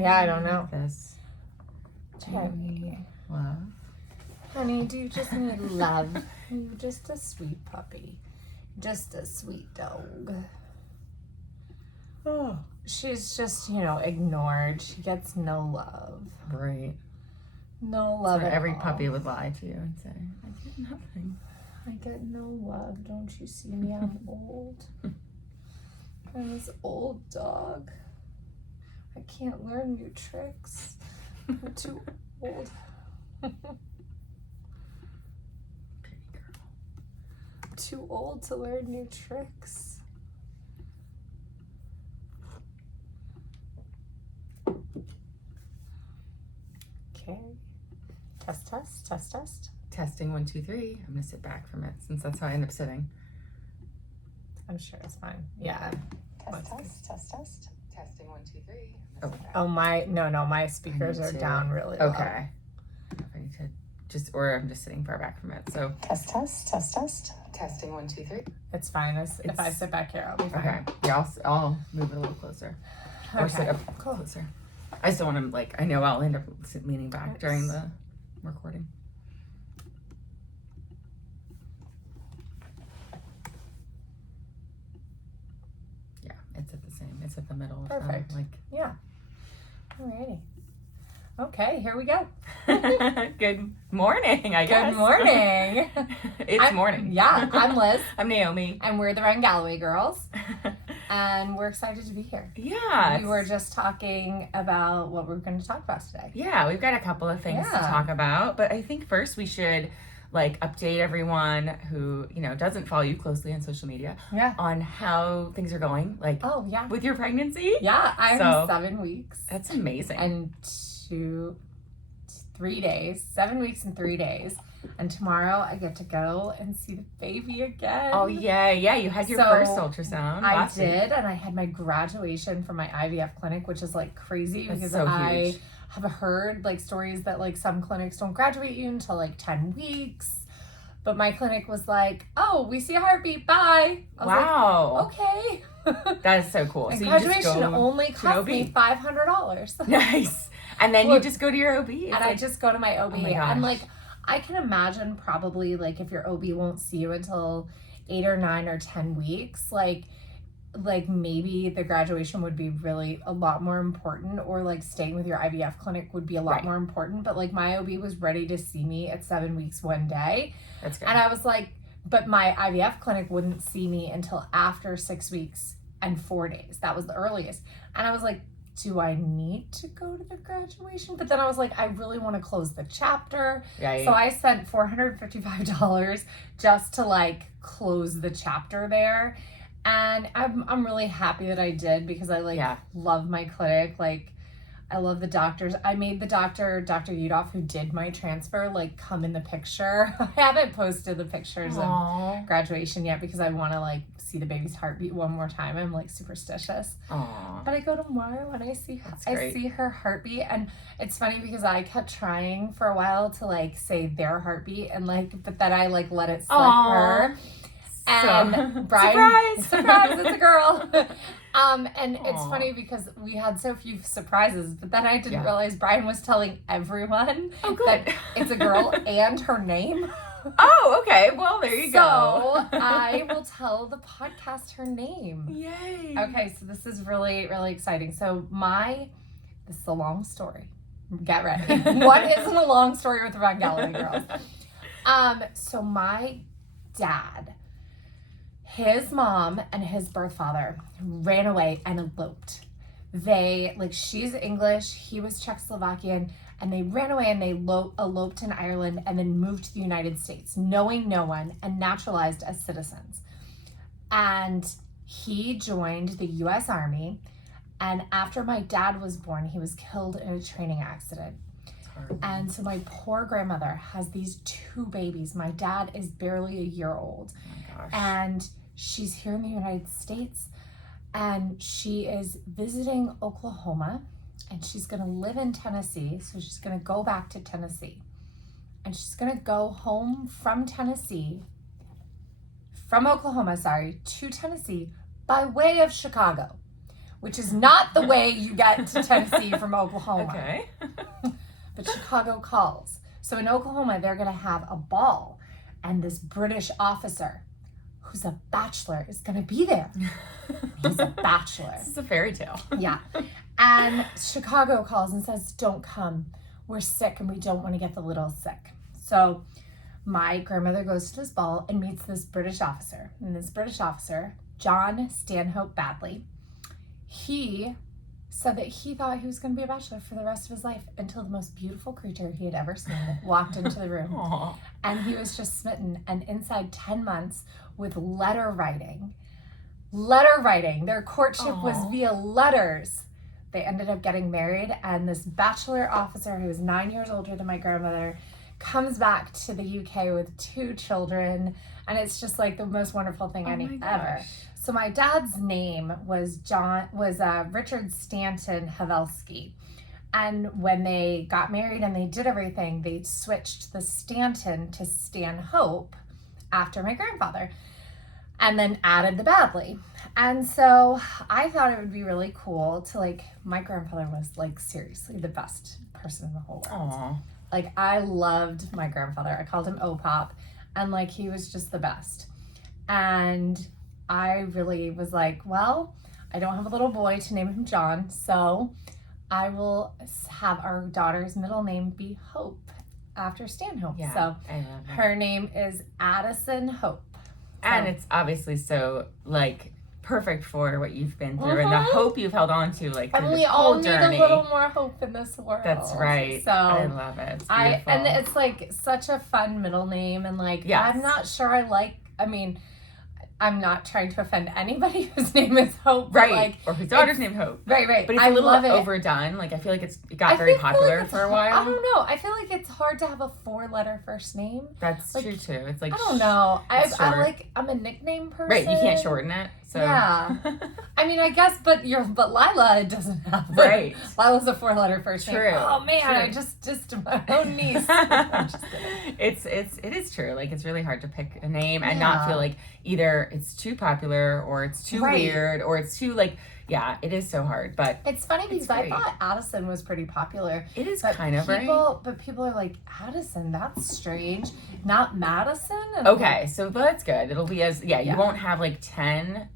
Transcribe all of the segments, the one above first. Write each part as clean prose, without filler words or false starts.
Yeah, I don't know. This. Do we love? Honey, do you just need love? You're just a sweet puppy. Just a sweet dog. Oh. She's just, ignored. She gets no love. Right. No love at every all. puppy would lie to you and say, I get nothing. I get no love. Don't you see me? I'm old. I'm this old dog. I can't learn new tricks. I'm too old. Pretty girl. Too old to learn new tricks. Okay. Test. Testing 1, 2, 3. I'm gonna sit back from it since that's how I end up sitting. I'm sure it's fine. Yeah. Test. Testing 1, 2, 3. Oh my speakers are down really low. Okay. I need to or I'm just sitting far back from it. So test. Testing 1, 2, 3. It's fine. If I sit back here, I'll be fine. Okay. Yeah, I'll move it a little closer. Or sit up closer. I still want to I know I'll end up leaning back during the recording. Yeah, it's at the same. It's at the middle. Perfect. Of them, yeah. Alrighty. Okay, here we go. Good morning, I guess. Good morning. It's morning. Yeah, I'm Liz. I'm Naomi. And we're the Ryan Galloway girls. And we're excited to be here. Yeah. We were just talking about what we're going to talk about today. Yeah, we've got a couple of things to talk about. But I think first we should update everyone who, doesn't follow you closely on social media on how things are going. With your pregnancy. Yeah, I'm 7 weeks. That's amazing. And 3 days, 7 weeks and 3 days. And tomorrow I get to go and see the baby again. Oh, yeah. You had your first ultrasound. I did, and I had my graduation from my IVF clinic, which is crazy because I have heard stories that some clinics don't graduate you until 10 weeks. But my clinic was oh, we see a heartbeat, bye. I was okay. That is so cool. And so graduation only cost me $500. Nice. And then you just go to your OB. And I just go to my OB. Oh my gosh. And I can imagine probably if your OB won't see you until 8 or 9 or 10 weeks, maybe the graduation would be really a lot more important, or staying with your IVF clinic would be a lot more important. But my OB was ready to see me at 7 weeks one day. That's good. And I was but my IVF clinic wouldn't see me until after 6 weeks and 4 days. That was the earliest. And I was do I need to go to the graduation? But then I was I really want to close the chapter. Right. So I spent $455 just to close the chapter there. And I'm really happy that I did, because I love my clinic. I love the doctors. I made the Dr. Udoff, who did my transfer, come in the picture. I haven't posted the pictures of graduation yet because I want to see the baby's heartbeat one more time. I'm superstitious. Aww. But I go tomorrow and I see her heartbeat. And it's funny because I kept trying for a while to say their heartbeat, and but then I let it slip her. And Brian, surprise, it's a girl. And it's funny because we had so few surprises, but then I didn't realize Brian was telling everyone that it's a girl and her name. Oh, okay. Well, there you go. So I will tell the podcast her name. Yay. Okay, so this is really, really exciting. So this is a long story. Get ready. What isn't a long story with the Ryan Galloway girls? So my dad, his mom and his birth father ran away and eloped. They, she's English, he was Czechoslovakian, and they ran away and they eloped in Ireland and then moved to the United States, knowing no one, and naturalized as citizens. And he joined the U.S. Army, and after my dad was born, he was killed in a training accident. And so my poor grandmother has these 2 babies. My dad is barely a year old. Oh my gosh. And she's here in the United States, and she is visiting Oklahoma, and she's going to live in Tennessee. So she's going to go back to Tennessee, and she's going to go home from Oklahoma, to Tennessee by way of Chicago, which is not the way you get to Tennessee from Oklahoma. Okay. But Chicago calls. So in Oklahoma, they're going to have a ball, and this British officer who's a bachelor is going to be there. He's a bachelor. This is a fairy tale. Yeah. And Chicago calls and says, don't come. We're sick and we don't want to get the little sick. So my grandmother goes to this ball and meets this British officer. And this British officer, John Stanhope Badley, he said that he thought he was going to be a bachelor for the rest of his life until the most beautiful creature he had ever seen walked into the room. Aww. And he was just smitten. And inside 10 months with letter writing, their courtship was via letters. They ended up getting married, and this bachelor officer who was 9 years older than my grandmother comes back to the UK with 2 children, and it's just like the most wonderful thing ever. So my dad's name was Richard Stanton Havelsky, and when they got married and they did everything, they switched the Stanton to Stanhope after my grandfather, and then added the Badley. And so I thought it would be really cool to, like, my grandfather was, like, seriously the best person in the whole world. Aww. Like, I loved my grandfather. I called him O-Pop, and, like, he was just the best. And I really was like, well, I don't have a little boy to name him John, so I will have our daughter's middle name be Hope after Stanhope. Yeah, so I love it. Her name is Addison Hope. And it's obviously so, like, perfect for what you've been through and the hope you've held on to, like, through this whole journey. We all need a little more hope in this world. That's right. So I love it. It's beautiful. And it's, like, such a fun middle name. And, like, yes. I'm not sure I'm not trying to offend anybody whose name is Hope. Right. Like, or whose daughter's name Hope. Right. But it's a little overdone. Like, I feel like it got very popular for a while. I don't know. I feel like it's hard to have a 4-letter first name. That's true, too. It's like, I don't know. I'm a nickname person. Right. You can't shorten it. So. Yeah. I mean, I guess, but Lila doesn't have it. Right. Lila's a 4-letter first name. True. Oh, man. True. I just my own niece. I'm just kidding. It is true. Like, it's really hard to pick a name and not feel like either it's too popular or it's too weird or it's too, like, yeah, it is so hard. But it's funny because I thought Addison was pretty popular. It is kind of, right? But people are like, Addison, that's strange. Not Madison? And okay, so that's good. It'll be you won't have like 10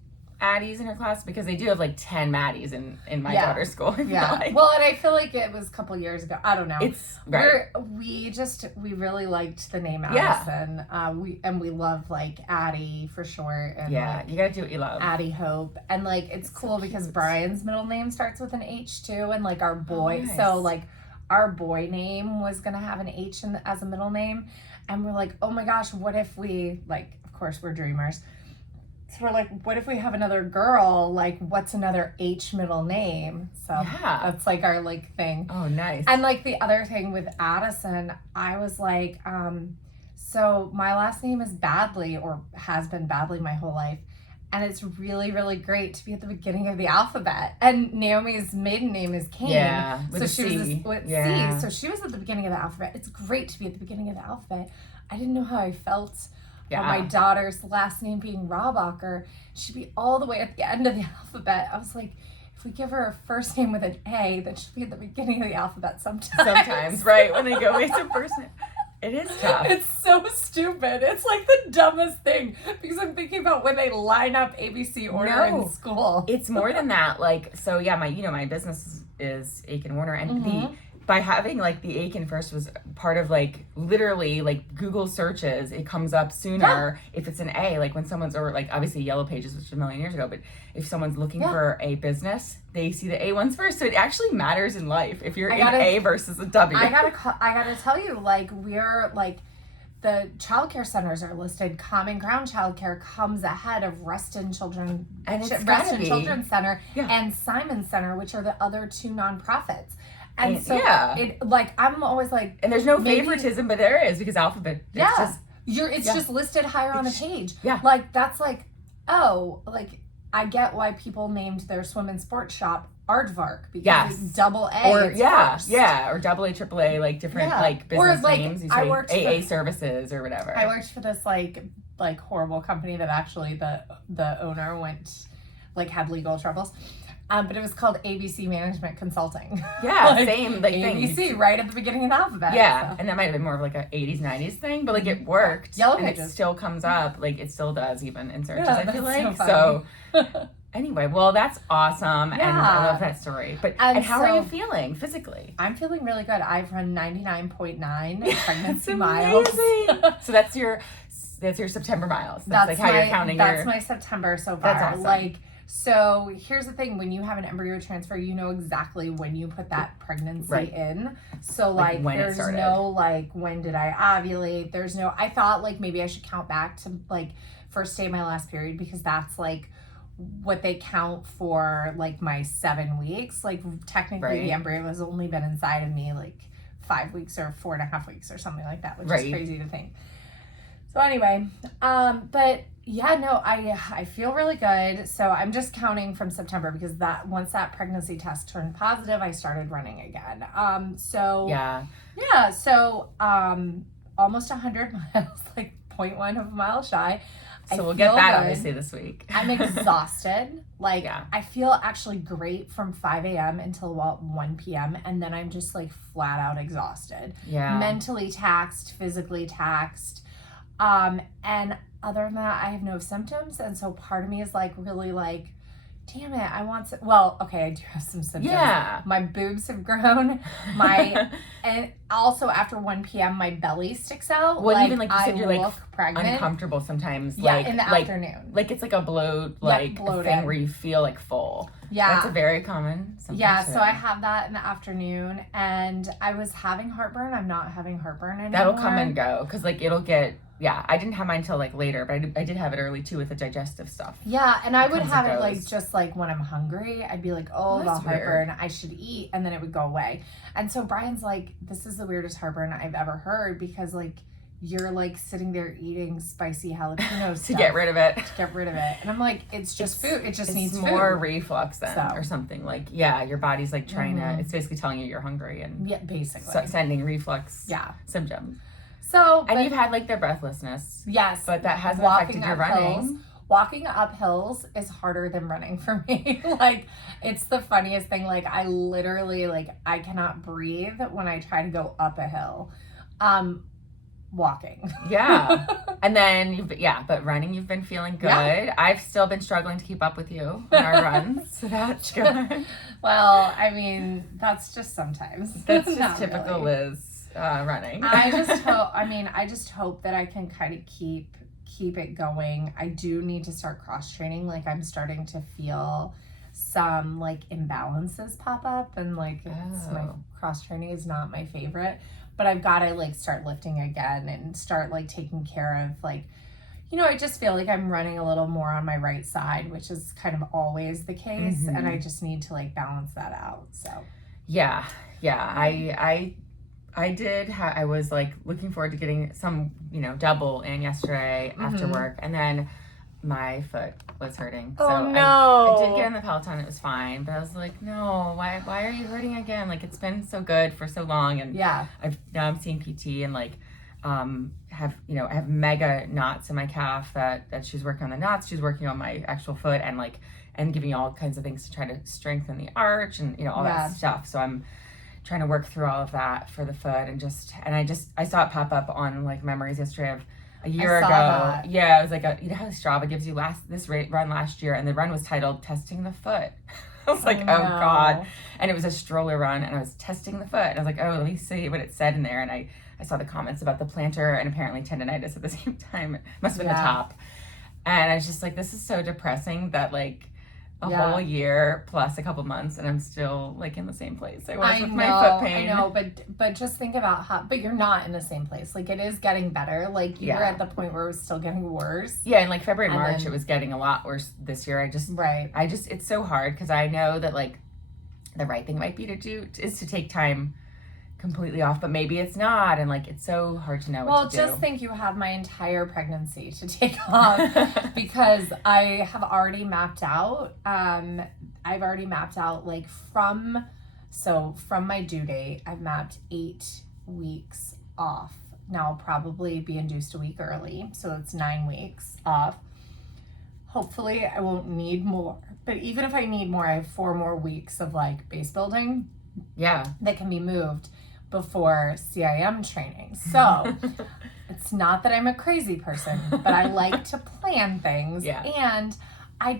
Addies in her class because they do have like 10 Maddies in my daughter's school. Yeah. Like. Well, and I feel like it was a couple years ago. I don't know. It's right. We really liked the name Addison. We love like Addie for short. And like, you gotta do what you love. Addie Hope. And like it's cool because Brian's middle name starts with an H too, and like our boy so like our boy name was gonna have an H as a middle name. And we're like, oh my gosh, what if we of course we're dreamers. So we're like, what if we have another girl? Like, what's another H middle name? So that's like our like thing. Oh, nice. And like the other thing with Addison, I was like, so my last name is Badley or has been Badley my whole life. And it's really, really great to be at the beginning of the alphabet. And Naomi's maiden name is Kane. Yeah, with C. So she was at the beginning of the alphabet. It's great to be at the beginning of the alphabet. I didn't know how I felt. My daughter's last name being Robacher, she'd be all the way at the end of the alphabet. I was like, if we give her a first name with an A, then she'll be at the beginning of the alphabet sometimes. Sometimes, right, when they go, it's a first name. It is tough. It's so stupid. It's like the dumbest thing because I'm thinking about when they line up ABC order in school. It's more than that. Like, so yeah, my business is Aiken Warner, and by having like the Aiken first was part of like literally like Google searches, it comes up sooner if it's an A, like when someone's, or like obviously Yellow Pages, which was a million years ago, but if someone's looking for a business, they see the A ones first. So it actually matters in life if you're in A versus a W. I gotta tell you, like we're like the childcare centers are listed. Common Ground Childcare comes ahead of Reston Children's Center and Simon Center, which are the other 2 nonprofits. And so I'm always like, and there's no favoritism, but there is because alphabet. It's just listed higher on the page. Yeah, like that's like, oh, like I get why people named their swim and sports shop Aardvark because it's double A. Or or double A, triple A, like different like business names. You say AA services or whatever. I worked for this like horrible company that actually the owner had legal troubles. But it was called ABC Management Consulting. Yeah, like, same like ABC thing. right at the beginning of the alphabet. Yeah, so. And that might have been more of like a 80s, 90s thing, but like it worked. Yellow and Pages. It still comes up. Like it still does even in searches, yeah, I feel like. So anyway, well, that's awesome. And I love that story. But and how are you feeling physically? I'm feeling really good. I've run 99.9 pregnancy miles. So that's your September miles. That's like how you're counting That's my September so far. That's awesome. Like, so here's the thing. When you have an embryo transfer, you know exactly when you put that pregnancy in. So like there's no like, when did I ovulate? There's no, I thought like maybe I should count back to like first day of my last period, because that's like what they count for like my 7 weeks. Like technically the embryo has only been inside of me like 5 weeks or 4.5 weeks or something like that, which is crazy to think. So anyway, but yeah, no, I feel really good. So I'm just counting from September, because that once that pregnancy test turned positive, I started running again. So almost 100 miles, like 0.1 of a mile shy. So we'll get that obviously this week. I'm exhausted. Like I feel actually great from 5 a.m. until about 1 p.m. And then I'm just like flat out exhausted. Yeah. Mentally taxed, physically taxed. And other than that, I have no symptoms. And so part of me is like really like, damn it, I want to, well, okay, I do have some symptoms. Yeah. My boobs have grown. And also after 1 p.m., my belly sticks out. Well, like, even like you said, you're like pregnant. Uncomfortable sometimes. Yeah, like, in the afternoon. Like it's like a bloat, like a thing where you feel like full. Yeah. That's a very common symptom. Yeah, so I have that in the afternoon, and I was having heartburn. I'm not having heartburn anymore. That'll come and go, because like it'll get, I didn't have mine until like later, but I did have it early too with the digestive stuff. Yeah, and I would have it like just like when I'm hungry, I'd be like, oh, the heartburn, I should eat, and then it would go away. And so Brian's like, this is the weirdest heartburn I've ever heard, because like you're like sitting there eating spicy jalapeno stuff to get rid of it. And I'm like, it's just food. It just needs food. More reflux then or something. Like, your body's like trying to, it's basically telling you you're hungry and basically sending reflux symptoms. So, and you've had like the breathlessness. Yes. But that hasn't affected your running. Walking up hills is harder than running for me. Like, it's the funniest thing. Like, I literally, like, I cannot breathe when I try to go up a hill. Walking. Yeah. And then, but running, you've been feeling good. Yeah. I've still been struggling to keep up with you on our runs. So that's good. Well, I mean, that's just sometimes. That's just typical really. Liz running. I just hope that I can kind of keep it going. I do need to start cross training. Like, I'm starting to feel some like imbalances pop up, and like my cross training is not my favorite. But I've got to like start lifting again and start like taking care of like, I just feel like I'm running a little more on my right side, which is kind of always the case. Mm-hmm. And I just need to like balance that out. So. Yeah. I was like looking forward to getting some, double in yesterday after work. And then my foot was hurting. Oh, so no. I did get on the Peloton. It was fine. But I was like, no, why are you hurting again? Like, it's been so good for so long. And now I'm seeing PT and like, I have mega knots in my calf that she's working on the knots. She's working on my actual foot and giving me all kinds of things to try to strengthen the arch and, all that stuff. So I'm trying to work through all of that for the foot I saw it pop up on like memories yesterday of a year ago. That. Yeah, it was like how Strava gives you this run last year, and the run was titled "Testing the Foot." I was like, oh God. And it was a stroller run, and I was testing the foot. And I was like, oh, let me see what it said in there. And I saw the comments about the plantar and apparently tendonitis at the same time. It must have been the top. And I was just like, this is so depressing that like a whole year plus a couple months, and I'm still like in the same place I was with my foot pain. I know, but just think about but you're not in the same place. Like, it is getting better. Like, you're at the point where it was still getting worse. Yeah, and like February and March, it was getting a lot worse this year. It's so hard because I know that like the right thing might be to do is to take time completely off, but maybe it's not, and like it's so hard to know what to do. Well, just think you have my entire pregnancy to take off because I have already mapped out like from my due date, I've mapped 8 weeks off. Now I'll probably be induced a week early, so it's 9 weeks off. hopefully I won't need more. But even if I need more, I have 4 more weeks of like base building. Yeah. That can be moved before CIM training. So it's not that I'm a crazy person, but I like to plan things. Yeah. And I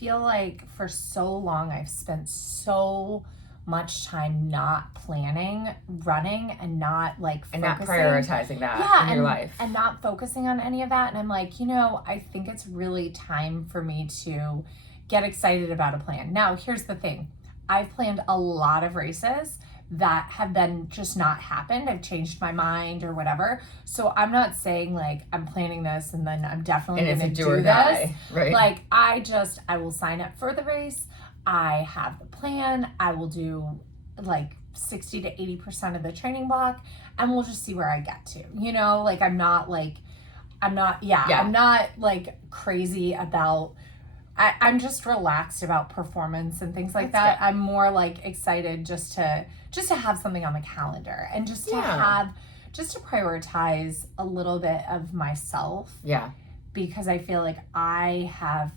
feel like for so long I've spent so much time not planning, running, and not like focusing. And not prioritizing that in your life. And not focusing on any of that. And I'm like, you know, I think it's really time for me to get excited about a plan. Now, here's the thing. I've planned a lot of races that have been just not happened. I've changed my mind or whatever. So I'm not saying like I'm planning this and then I'm definitely going to do this. Right. Like I will sign up for the race. I have the plan. I will do like 60 to 80% of the training block and we'll just see where I get to. You know, like I'm not like crazy about I'm just relaxed about performance and things like that. Good. I'm more like excited just to have something on the calendar and just to prioritize a little bit of myself. Yeah. Because I feel like I have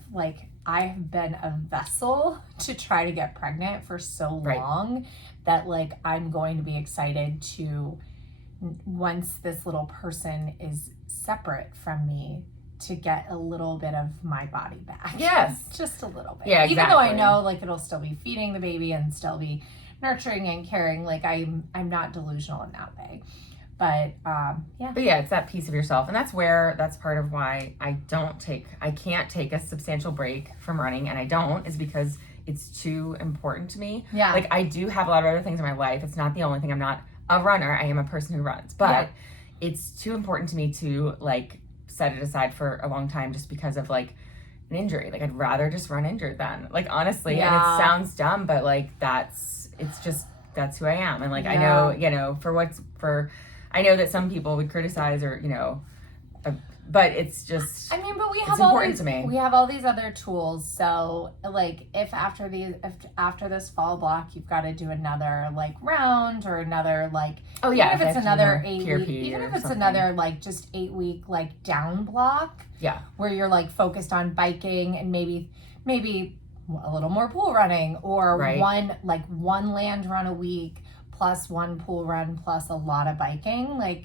been a vessel to try to get pregnant for so long that like I'm going to be excited to, once this little person is separate from me, to get a little bit of my body back. Yes. Just a little bit. Yeah, exactly. Even though I know like it'll still be feeding the baby and still be nurturing and caring, like I'm not delusional in that way. But But yeah, it's that piece of yourself. And that's part of why I can't take a substantial break from running, and is because it's too important to me. Yeah. Like I do have a lot of other things in my life. It's not the only thing. I'm not a runner. I am a person who runs. But it's too important to me to like set it aside for a long time just because of like an injury. Like I'd rather just run injured than like honestly. And it sounds dumb, but like that's who I am. And like I know, you know, I know that some people would criticize or, you know, but it's just, I mean, but it's important to me. We have all these other tools. So like if after this fall block, you've got to do another like round or another like, even if it's another 8 week, even if it's another like just 8 week like down block, where you're like focused on biking and maybe a little more pool running or one land run a week plus one pool run plus a lot of biking, like,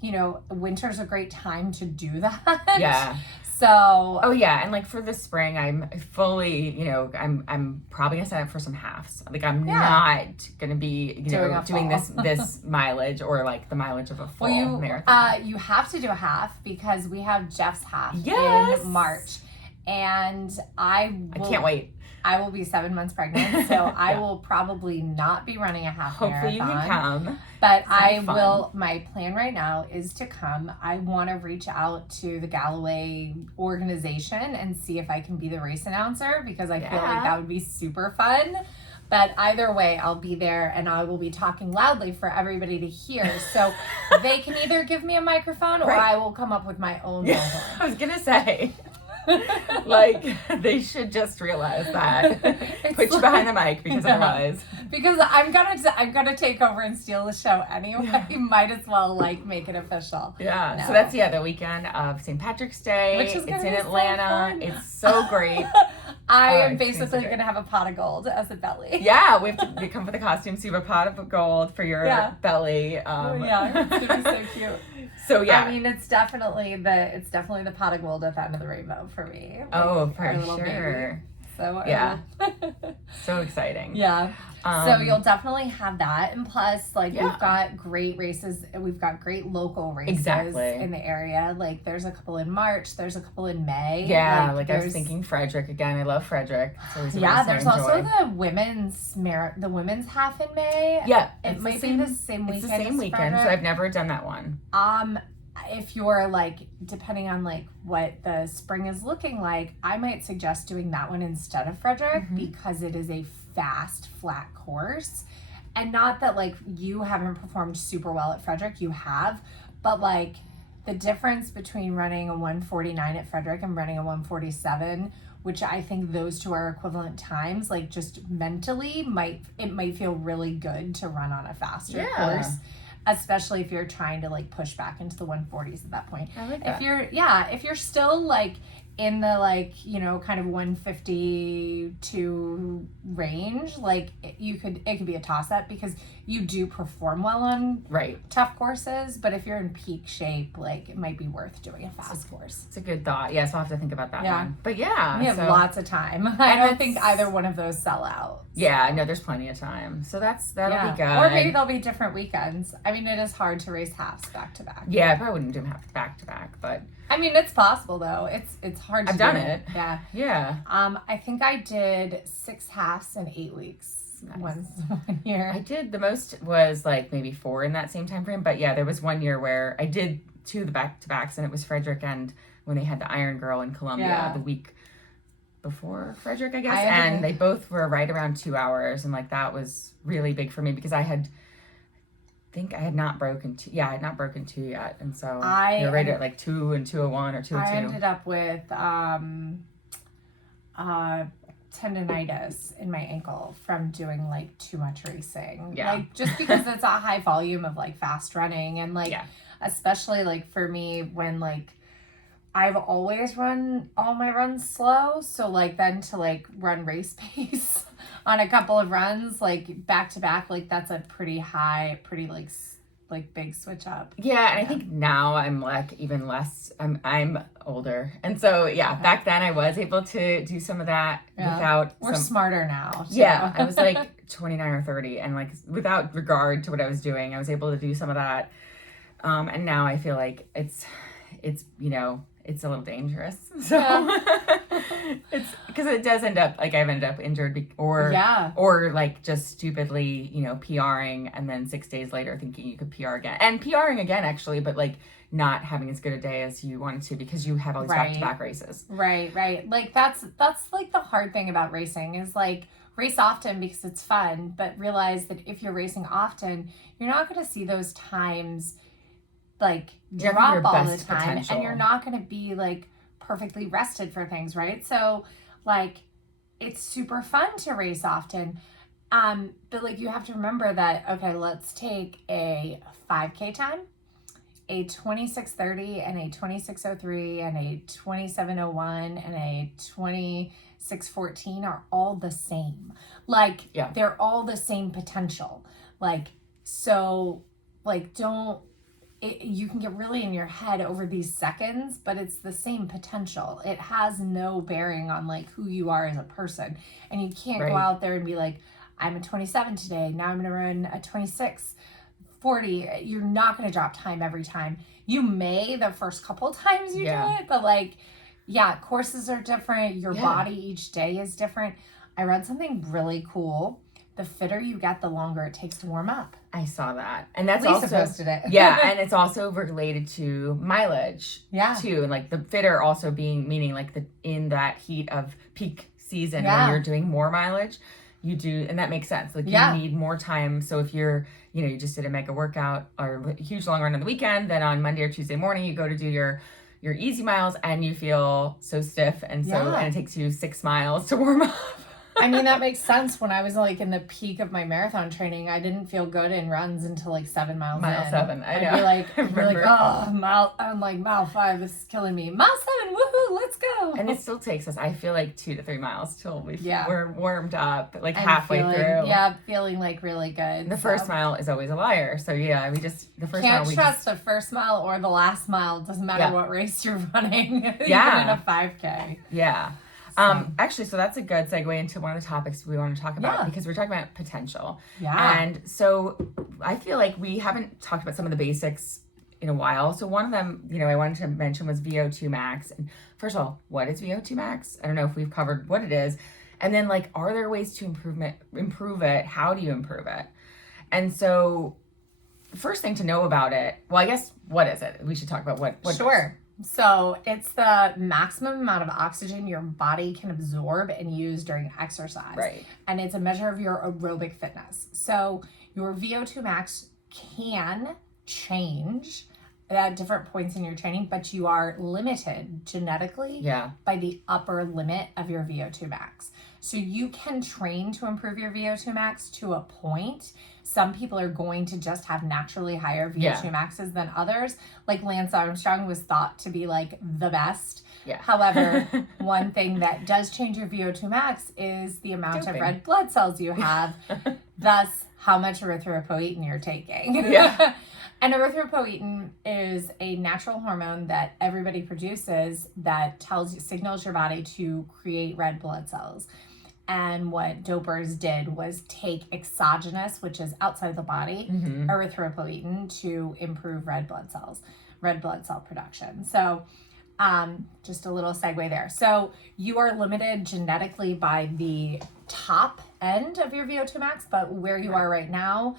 you know, winter's a great time to do that. Yeah. So. Oh yeah, and like for the spring, I'm fully, you know, I'm probably gonna sign up for some halves. Like I'm not gonna be, you know, doing this mileage or like the mileage of a full marathon. You have to do a half because we have Jeff's half in March, and I can't wait. I will be 7 months pregnant, so I will probably not be running a half marathon. Hopefully you can come. But I will, my plan right now is to come. I want to reach out to the Galloway organization and see if I can be the race announcer because I feel like that would be super fun. But either way, I'll be there and I will be talking loudly for everybody to hear. So they can either give me a microphone or I will come up with my own microphone. I was going to say. Like they should just realize that. Put you behind the mic because otherwise. Because I'm gonna take over and steal the show anyway. Might as well like make it official. Yeah. No. So that's the weekend of St. Patrick's Day. Which is it's in Atlanta. So it's so great. I am basically gonna have a pot of gold as a belly. Yeah, we have to come for the costumes. So you have a pot of gold for your belly. It's gonna be so cute. So yeah, I mean, it's definitely the pot of gold at the end of the rainbow for me. Like, oh, for sure. Baby. So yeah, so exciting. Yeah. So you'll definitely have that, and plus, like we've got great races. We've got great local races in the area. Like there's a couple in March. There's a couple in May. Yeah, like I was thinking Frederick again. I love Frederick. There's also the women's half in May. Yeah, it might be the same weekend. It's the same weekend, so I've never done that one. If you're like, depending on like what the spring is looking like, I might suggest doing that one instead of Frederick because it is a fast, flat course. And not that like you haven't performed super well at Frederick, you have, but like the difference between running a 149 at Frederick and running a 147, which I think those two are equivalent times, like just mentally might feel really good to run on a faster course. Especially if you're trying to like push back into the 140s at that point. I like that. If you're still like in the like, you know, kind of 152 range, like it could be a toss up because you do perform well on tough courses, but if you're in peak shape, like it might be worth doing a fast course. It's a good thought. Yeah, so I'll have to think about that one. But yeah, we have lots of time. I don't think either one of those sell out. Yeah, no, there's plenty of time. So that'll be good. Or maybe there'll be different weekends. I mean, it is hard to race halves back to back. Yeah, I probably wouldn't do half back to back, but I mean, it's possible though. It's hard to I've done it. Yeah. Yeah. I think I did 6 halves in 8 weeks. Nice. One year. I did, the most was like maybe 4 in that same time frame. But yeah, there was one year where I did 2 the back to backs, and it was Frederick and when they had the Iron Girl in Columbia the week before Frederick, I guess. And they both were right around 2 hours, and like that was really big for me because I had not broken 2. Yeah, I had not broken 2 yet, and so you're right at like 2 and 2:01 or 2:02. I ended up with tendonitis in my ankle from doing like too much racing. Like just because it's a high volume of like fast running, and like especially like for me when like I've always run all my runs slow, so like then to like run race pace on a couple of runs like back to back, like that's a pretty high, pretty like big switch up. Yeah, and I think now I'm like even less. I'm older, and so back then I was able to do some of that without. We're smarter now. Too. Yeah, I was like 29 or 30, and like without regard to what I was doing, I was able to do some of that. And now I feel like it's you know, it's a little dangerous. So it's because it does end up like I've ended up injured or like just stupidly, you know, PRing and then 6 days later thinking you could PR again and PRing again actually, but like not having as good a day as you wanted to because you have all these back-to-back races. Right. Like that's like the hard thing about racing is like race often because it's fun, but realize that if you're racing often, you're not going to see those times like drop all the time potential. And you're not going to be like perfectly rested for things, right? So like it's super fun to race often, but like you have to remember that okay, let's take a 5K time, a 26:30 and a 26:03 and a 27:01 and a 26:14 are all the same. Like they're all the same potential. Like so like you can get really in your head over these seconds, but it's the same potential. It has no bearing on like who you are as a person. And you can't go out there and be like, I'm a 27 today. Now I'm going to run a 26:40. You're not going to drop time every time. You may the first couple times you do it, but like, courses are different. Your body each day is different. I read something really cool. The fitter you get, the longer it takes to warm up. I saw that. And that's Lisa posted it. And it's also related to mileage too. And like the fitter also meaning like in that heat of peak season when you're doing more mileage, you do, and that makes sense. Like you need more time. So if you're, you know, you just did a mega workout or a huge long run on the weekend, then on Monday or Tuesday morning, you go to do your easy miles and you feel so stiff. And so, and it takes you 6 miles to warm up. I mean, that makes sense. When I was like in the peak of my marathon training, I didn't feel good in runs until like 7 miles in. Mile 7, I know. I'd be like, mile 5, this is killing me. Mile 7, woohoo, let's go. And it still takes us, I feel like 2 to 3 miles till we're warmed up, like halfway through. Yeah, feeling like really good. The first mile is always a liar. So the first Can't mile trust the first mile or the last mile. Doesn't matter what race you're running. Even in a 5K. Yeah. Actually, so that's a good segue into one of the topics we want to talk about because we're talking about potential. Yeah. And so I feel like we haven't talked about some of the basics in a while. So one of them, you know, I wanted to mention was VO2 Max. And first of all, what is VO2 Max? I don't know if we've covered what it is. And then like, are there ways to improve it? How do you improve it? And so the first thing to know about it, well, I guess, what is it? We should talk about what Sure. So it's the maximum amount of oxygen your body can absorb and use during exercise. Right. And it's a measure of your aerobic fitness. So your VO2 max can change at different points in your training, but you are limited genetically by the upper limit of your VO2 max. So you can train to improve your VO2 max to a point. some people are going to just have naturally higher VO2 maxes than others. Like Lance Armstrong was thought to be like the best. Yeah. However, one thing that does change your VO2 max is the amount of red blood cells you have, thus how much erythropoietin you're taking. Yeah. And erythropoietin is a natural hormone that everybody produces that signals your body to create red blood cells. And what dopers did was take exogenous, which is outside of the body, erythropoietin to improve red blood cell production. So just a little segue there. So you are limited genetically by the top end of your VO2 max, but where you are right now,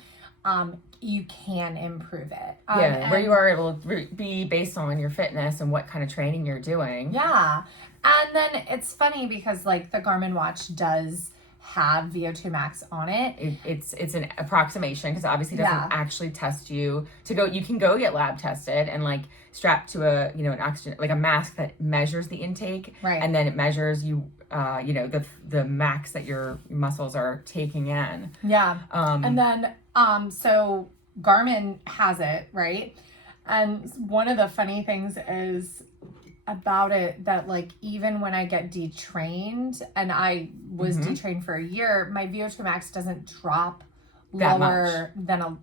you can improve it. Where you are, it will be based on your fitness and what kind of training you're doing. Yeah. And then it's funny because like the Garmin watch does have VO2 max on it. It's an approximation because obviously it doesn't actually test you to go. You can go get lab tested and like strapped to a, you know, an oxygen, like a mask that measures the intake. Right. And then it measures you, you know, the max that your muscles are taking in. Yeah. And then, so Garmin has it, right? And one of the funny things is about it that like even when I get detrained, and I was detrained for a year, my VO2 max doesn't drop lower than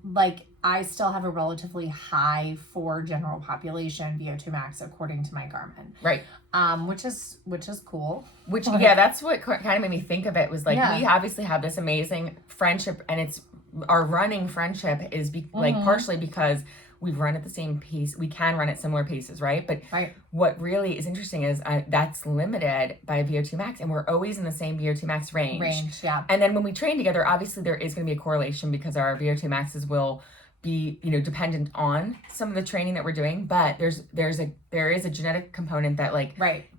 I still have a relatively high for general population VO2 max according to my Garmin. Right. Which is cool. Which that's what kind of made me think of it was like we obviously have this amazing friendship, and it's our running friendship is like partially because we've run at the same pace. We can run at similar paces, right? But what really is interesting is that's limited by VO2 max, and we're always in the same VO2 max range. And then when we train together, obviously there is going to be a correlation because our VO2 maxes will be, you know, dependent on some of the training that we're doing. But there is a genetic component that like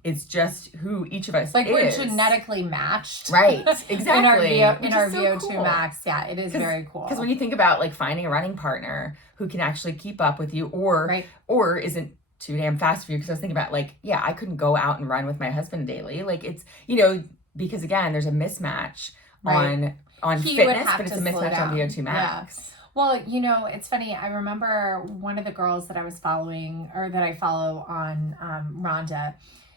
it's just who each of us like is. We're genetically matched, right? Exactly. in our VO2 max. Yeah, it is very cool. Because when you think about like finding a running partner who can actually keep up with you, or isn't too damn fast for you. Because I was thinking about like, I couldn't go out and run with my husband daily. Like it's, you know, because again, there's a mismatch on fitness, but it's a mismatch on VO2 max. Yeah. Well, you know, it's funny. I remember one of the girls that I was following, or that I follow on Rhonda,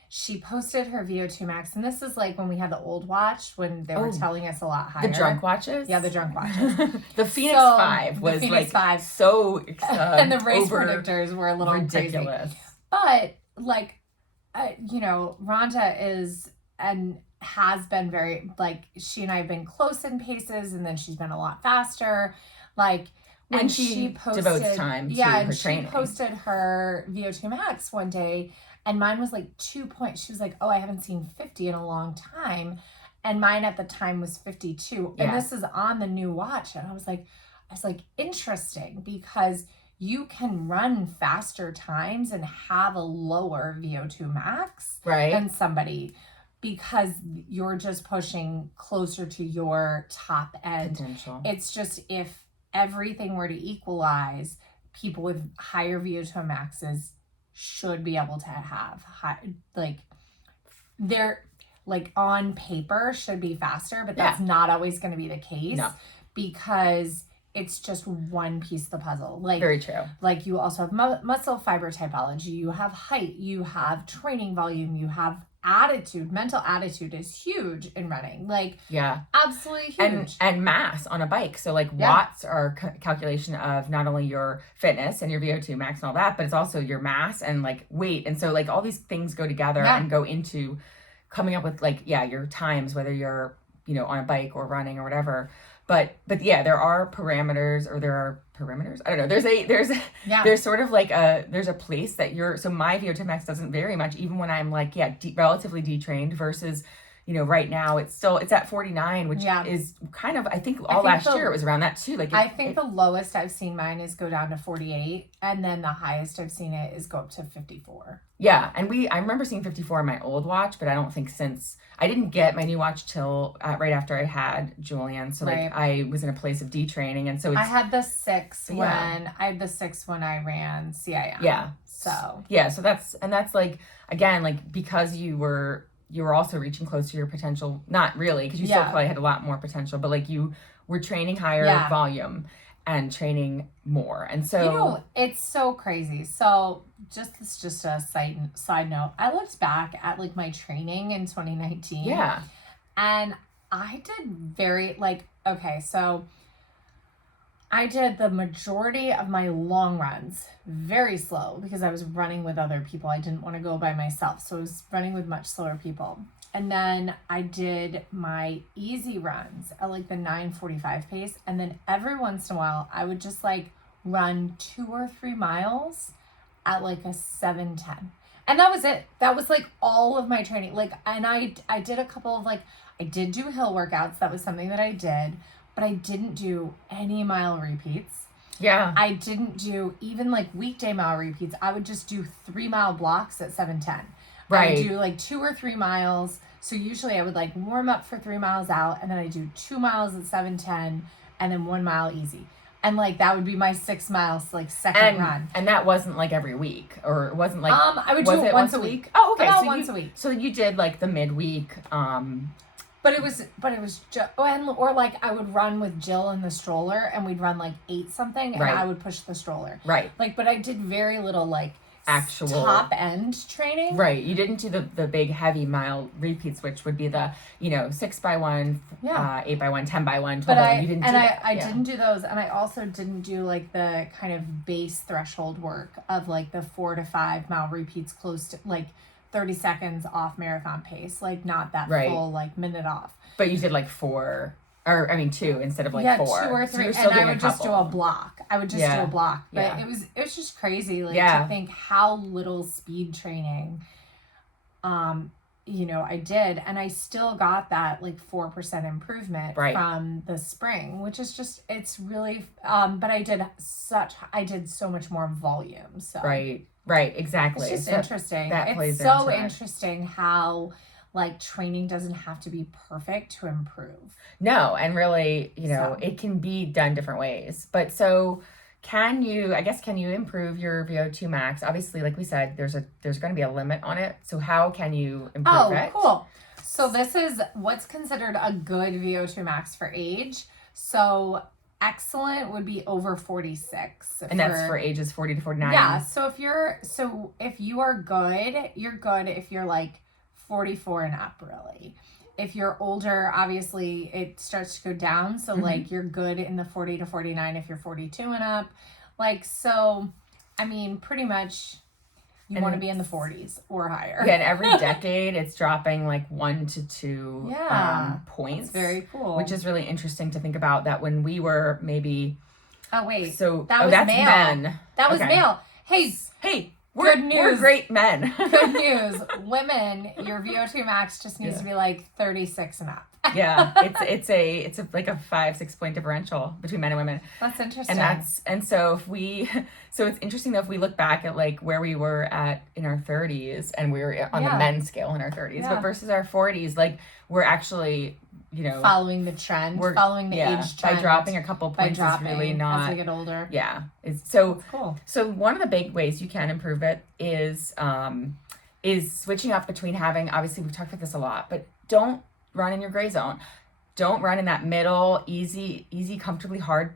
she posted her VO2 max. And this is like when we had the old watch, when they were telling us a lot higher. The drunk watches? Yeah, the drunk watches. The Phoenix 5 was like 5. So and the race predictors were a little ridiculous. Crazy. But like, you know, Rhonda is and has been very, like, she and I have been close in paces, and then she's been a lot faster. Like, when she posted, devotes time to her training. She posted her VO2 max one day, and mine was like 2 points. She was like, "Oh, I haven't seen 50 in a long time," and mine at the time was 52. And this is on the new watch, and I was like, interesting, because you can run faster times and have a lower VO2 max than somebody, because you're just pushing closer to your top end potential. It's just, if everything were to equalize, people with higher VO2 maxes should be able to have high, like, they're like on paper should be faster, but that's not always going to be the case because it's just one piece of the puzzle. Like, very true. Like, you also have muscle fiber typology, you have height, you have training volume, you have attitude. Mental attitude is huge in running. Like, absolutely huge. And mass on a bike. So like watts are calculation of not only your fitness and your VO2 max and all that, but it's also your mass and like weight. And so like all these things go together and go into coming up with like, your times, whether you're, you know, on a bike or running or whatever. But there are parameters, or there are perimeters. I don't know. There's sort of like there's a place that so my VO2 max doesn't vary much, even when I'm like, relatively detrained versus, you know, right now it's at 49, which is kind of, I think last year it was around that too. Like, I think the lowest I've seen mine is go down to 48, and then the highest I've seen it is go up to 54. Yeah. And I remember seeing 54 on my old watch, but I don't think I didn't get my new watch till right after I had Julian. So like I was in a place of detraining. And so I had the 6 when I ran CIM. Yeah. So that's like, again, like, because you were also reaching close to your potential, not really, because you still probably had a lot more potential, but like you we're training higher volume and training more. And so, you know, it's so crazy. So just a side note. I looked back at like my training in 2019. Yeah. And I did very okay, so I did the majority of my long runs very slow because I was running with other people. I didn't want to go by myself. So I was running with much slower people. And then I did my easy runs at like the 9:45 pace. And then every once in a while, I would just like run 2 or 3 miles at like a 7:10. And that was it. That was like all of my training. Like, and I did a couple of like, I did do hill workouts. That was something that I did. But I didn't do any mile repeats. Yeah. I didn't do even like weekday mile repeats. I would just do 3-mile blocks at 7:10. Right. I would do like 2 or 3 miles. So usually I would like warm up for 3 miles out, and then I do 2 miles at 7:10, and then 1 mile easy. And like that would be my 6 miles like second run. And that wasn't like every week, or it wasn't like I would do it once a week. Oh, okay. About once a week. So you did like the midweek. But it was or like I would run with Jill in the stroller, and we'd run like 8 something, and I would push the stroller. Right. Like, but I did very little like actual top end training. Right. You didn't do the big heavy mile repeats, which would be the 6x1, 8x1, 10x1, 12x1. But you didn't do that. I didn't do those, and I also didn't do like the kind of base threshold work of like the 4 to 5 mile repeats close to like 30 seconds off marathon pace, like not that full like minute off. But you did like 4, or I mean 2 instead of like 4. 2 or 3, so and I would just do a block. I would just do a block, but it was just crazy, like to think how little speed training, I did, and I still got that like 4% improvement from the spring, which is just it's really. But I did so much more volume. So Right, exactly. It's just interesting. It's so interesting how like training doesn't have to be perfect to improve. No, and really, it can be done different ways. But so can you improve your VO2 max? Obviously, like we said, there's going to be a limit on it. So how can you improve it? Oh, cool. So this is what's considered a good VO2 max for age. So excellent would be over 46. And that's for ages 40 to 49. Yeah. So if you are good, you're good if you're like 44 and up, really. If you're older, obviously it starts to go down. So like you're good in the 40 to 49 if you're 42 and up. Like, so, I mean, pretty much you want to be in the 40s or higher. Yeah, and every decade it's dropping like 1 to 2 points. That's very cool. Which is really interesting to think about, that when we were maybe... Oh, wait. So that's male. Men. That was male. Hey, good news. We're great men. Good news. Women, your VO2 max just needs to be like 36 and up. Yeah, it's like a 5-6 point differential between men and women. That's interesting. And so it's interesting though, if we look back at like where we were at in our 30s, and we were on the men's scale in our 30s, but versus our 40s, like we're actually following the trend, following the age trend. By dropping a couple points is really not as we get older. Yeah, That's cool. So one of the big ways you can improve it is switching up between having, obviously we've talked about this a lot, but don't run in your gray zone. Don't run in that middle, easy, comfortably hard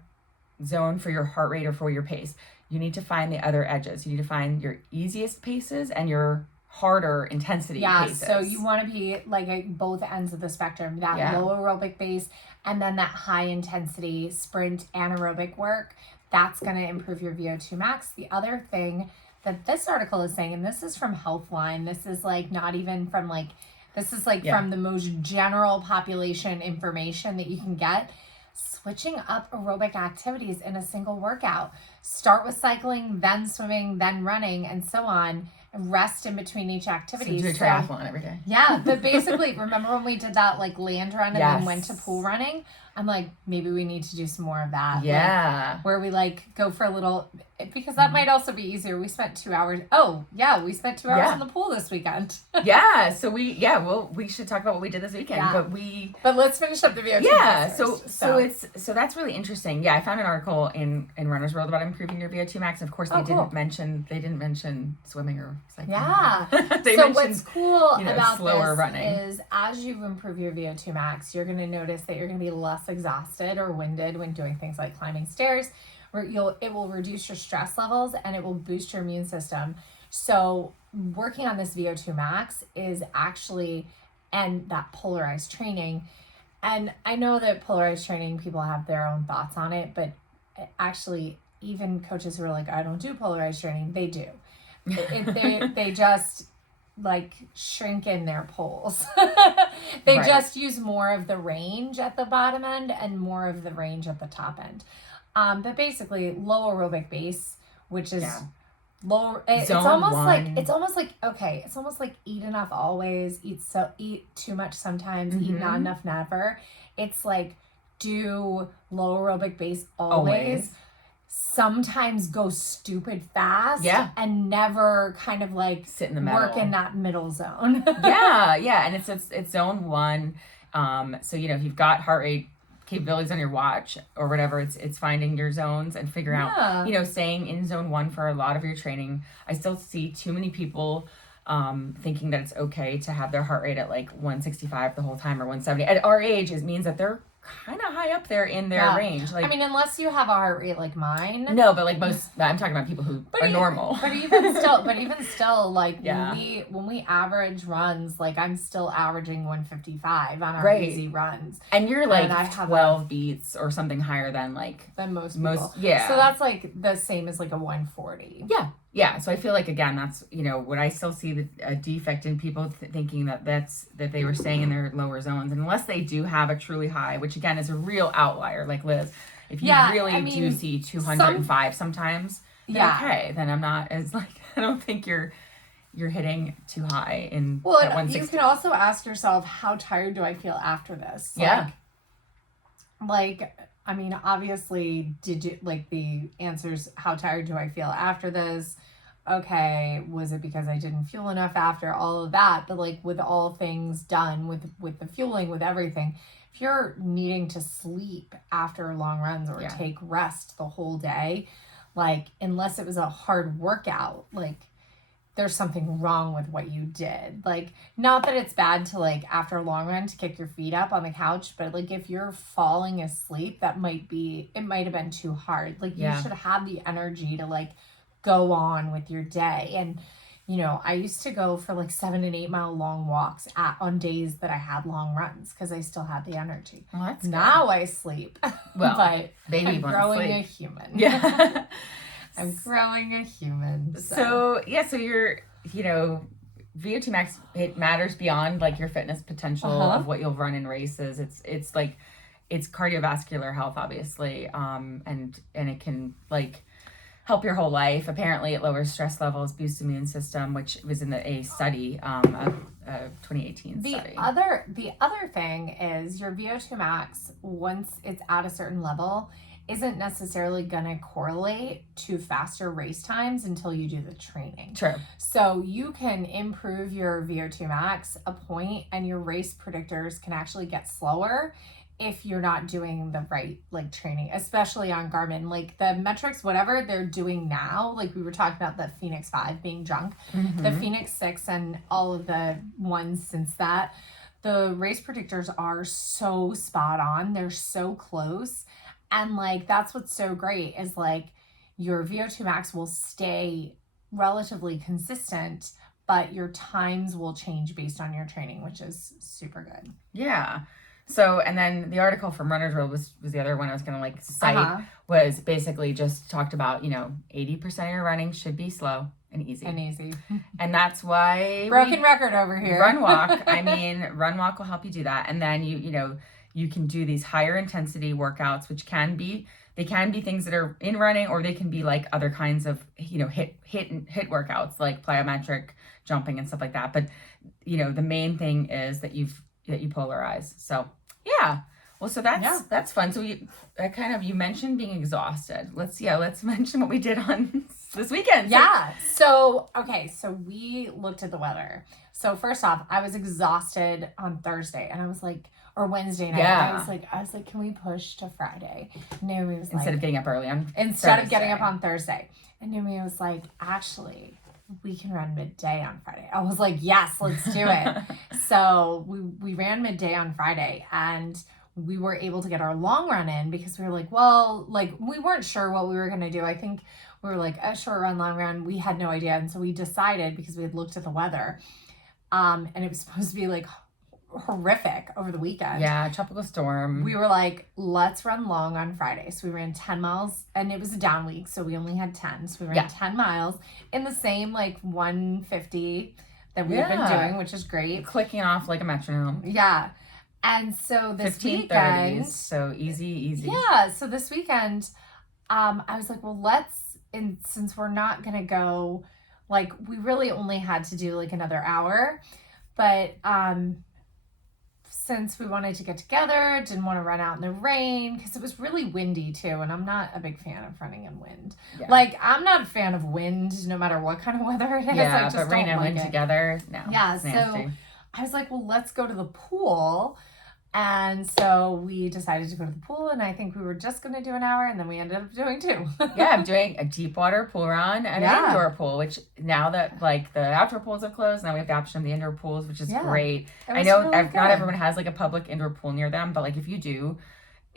zone for your heart rate or for your pace. You need to find the other edges. You need to find your easiest paces and your harder intensity paces. So you want to be like at both ends of the spectrum, that low aerobic base and then that high intensity sprint anaerobic work. That's going to improve your VO2 max. The other thing that this article is saying, and this is from Healthline, this is like not even from like, this is like from the most general population information that you can get. Switching up aerobic activities in a single workout. Start with cycling, then swimming, then running, and so on. Rest in between each activity. So do a triathlon every day. Yeah, but basically, remember when we did that like land run and then went to pool running? I'm like, maybe we need to do some more of that. Yeah. Like, where we like go for a little, because that might also be easier. We spent 2 hours. Oh, yeah, we spent 2 hours in the pool this weekend. So we should talk about what we did this weekend. Yeah. But let's finish up the VO2. Yeah. So that's really interesting. Yeah, I found an article in Runner's World about improving your VO2 max. Of course, they didn't mention swimming or Yeah. So what's cool about this running is as you improve your VO2 max, you're going to notice that you're going to be less exhausted or winded when doing things like climbing stairs. It will reduce your stress levels and it will boost your immune system. So working on this VO2 max is actually, and that polarized training. And I know that polarized training, people have their own thoughts on it, but actually even coaches who are like, I don't do polarized training, they do. They just like shrink in their poles. They just use more of the range at the bottom end and more of the range at the top end. But basically low aerobic base, which is lower. It's almost like eat enough always, eat too much sometimes, eat not enough never. It's like do low aerobic base always. Sometimes go stupid fast and never kind of like sit in the middle. Work in that middle zone. And it's zone 1. So if you've got heart rate capabilities on your watch or whatever, it's finding your zones and figuring out, staying in zone 1 for a lot of your training. I still see too many people thinking that it's okay to have their heart rate at like 165 the whole time or 170. At our age, it means that they're kind of high up there in their range. Like, I mean, unless you have a heart rate like mine. No, but like most, I'm talking about people who are normal. But even still, like when we average runs, like I'm still averaging 155 on our easy runs. And you're like 12 beats or something higher than most people. Yeah. So that's like the same as like a 140. Yeah. Yeah, so I feel like, again, that's, what I still see a defect in people thinking that they were staying in their lower zones. And unless they do have a truly high, which, again, is a real outlier, like Liz, if you do see 205 sometimes, then okay, then I'm not as, I don't think you're hitting too high in at 160. You can also ask yourself, how tired do I feel after this? I mean, obviously, the answers, how tired do I feel after this? Okay, was it because I didn't fuel enough after all of that? But with all things done, with the fueling, with everything, if you're needing to sleep after long runs or take rest the whole day, unless it was a hard workout, there's something wrong with what you did. Not that it's bad to after a long run to kick your feet up on the couch, but if you're falling asleep, it might have been too hard. You should have the energy to go on with your day. And I used to go for 7 and 8 mile long walks on days that I had long runs because I still had the energy. Well, that's now good. I sleep. Well, but baby I'm growing sleep. A human. Yeah. I'm growing a human. So your, VO2 max, it matters beyond your fitness potential of what you'll run in races. It's cardiovascular health, obviously. And it can help your whole life. Apparently it lowers stress levels, boosts immune system, which was in a study, a 2018 study. The other thing is your VO2 max, once it's at a certain level, isn't necessarily going to correlate to faster race times until you do the training. True. So you can improve your VO2 max a point and your race predictors can actually get slower if you're not doing the right training, especially on Garmin. The metrics, whatever they're doing now, we were talking about the Phoenix 5 being drunk, the Phoenix 6 and all of the ones since that, the race predictors are so spot on. They're so close. And that's what's so great is your VO2 max will stay relatively consistent, but your times will change based on your training, which is super good. Yeah. So, and then the article from Runner's World was the other one I was going to cite, was basically just talked about, 80% of your running should be slow and easy. And that's why broken record over here. Run walk. I mean, run walk will help you do that. And then you can do these higher intensity workouts, which can be things that are in running, or they can be other kinds of, hit workouts like plyometric jumping and stuff like that. But, the main thing is that you polarize. So yeah. Well, so that's fun. So you mentioned being exhausted. Let's mention what we did on this weekend. Yeah. So we looked at the weather. So first off, I was exhausted on Thursday and I was or Wednesday night. Yeah. I was like, can we push to Friday? Naomi was instead of getting up early on Thursday. Of getting up on Thursday. And Naomi was like, actually, we can run midday on Friday. I was like, yes, let's do it. So we ran midday on Friday, and we were able to get our long run in because we were like, well, like we weren't sure what we were going to do. I think we were like a short run, long run. We had no idea. And so we decided, because we had looked at the weather, and it was supposed to be like horrific over the weekend. Yeah, tropical storm. We were like, let's run long on Friday. So we ran 10 miles, and it was a down week, so we only had 10. So we ran 10 miles in the same like 150 that we've been doing, which is great. Clicking off like a metronome. Yeah. And so this 15, weekend, 30s, so easy. Yeah. So this weekend, I was like, well, since we're not going to go, like, we really only had to do like another hour, but, since we wanted to get together, didn't want to run out in the rain because it was really windy too, and I'm not a big fan of running in wind. Yeah. Like, I'm not a fan of wind no matter what kind of weather it is. Yeah, I just but rain and wind together, no. Yeah, so I was like, well, let's go to the pool. And so we decided to go to the pool, and I think we were just going to do an hour, and then we ended up doing 2. Yeah, I'm doing a deep water pool run and an indoor pool, which now that like the outdoor pools have closed, now we have the option of the indoor pools, which is great. I know really not everyone has like a public indoor pool near them, but like if you do,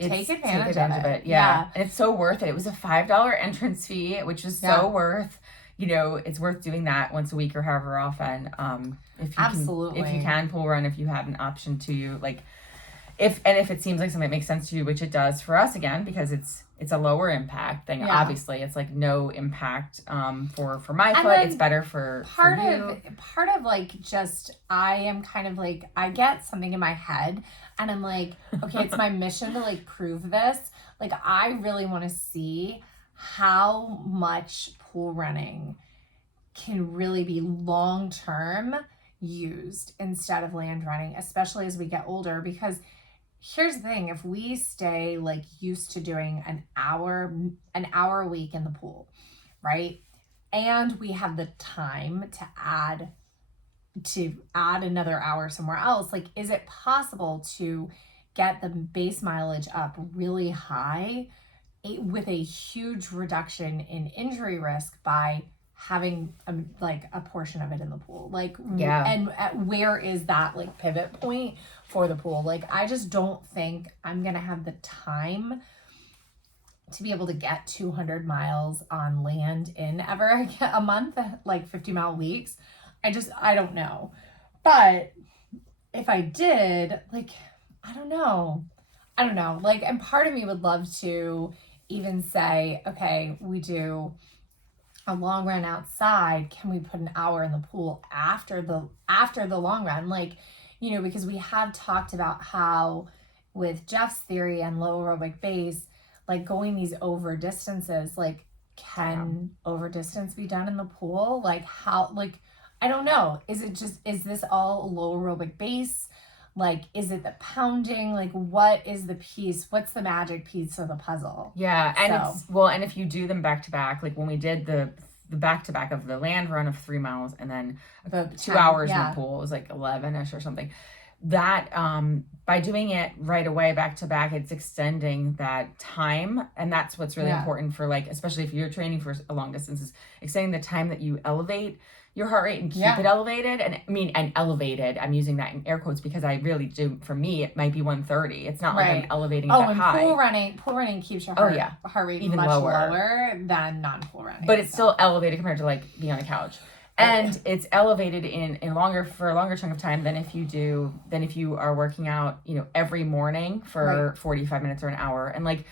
take advantage of it. Yeah. And it's so worth it. It was a $5 entrance fee, which was so worth. You know, it's worth doing that once a week or however often. If you can pool run, if you have an option to, like. If it seems like something that makes sense to you, which it does for us, again, because it's a lower impact thing. Yeah. Obviously, it's like no impact for my foot. It's better for you. Part of like just I am kind of like, I get something in my head and I'm like, okay, it's my mission to like prove this. Like, I really want to see how much pool running can really be long term used instead of land running, especially as we get older, because here's the thing, if we stay like used to doing an hour a week in the pool, right? And we have the time to add another hour somewhere else, like, is it possible to get the base mileage up really high with a huge reduction in injury risk by having a portion of it in the pool? Like, and where is that like pivot point for the pool? Like, I just don't think I'm gonna have the time to be able to get 200 miles on land in ever a month, like 50-mile weeks. I don't know. But if I did, like, I don't know. Like, and part of me would love to even say, okay, we do a long run outside, can we put an hour in the pool after the long run? Like, you know, because we have talked about how with Jeff's theory and low aerobic base, like going these over distances, like, can over distance be done in the pool? Like, how, like, I don't know. Is this all low aerobic base? Like, is it the pounding? Like, what is the piece? What's the magic piece of the puzzle? Yeah, and and if you do them back to back, like when we did the back to back of the land run of 3 miles and then 2 hours in the pool, it was like 11ish or something. That by doing it right away back to back, it's extending that time, and that's what's really important for, like, especially if you're training for a long distance, is extending the time that you elevate your heart rate and keep it elevated. And elevated, I'm using that in air quotes because I really do, for me, it might be 130. It's not like I'm elevating that high. Pool running keeps your heart rate even much lower than non-pool running. But it's still elevated compared to like being on the couch. And it's elevated for a longer chunk of time than if you are working out, you know, every morning for 45 minutes or an hour. And like,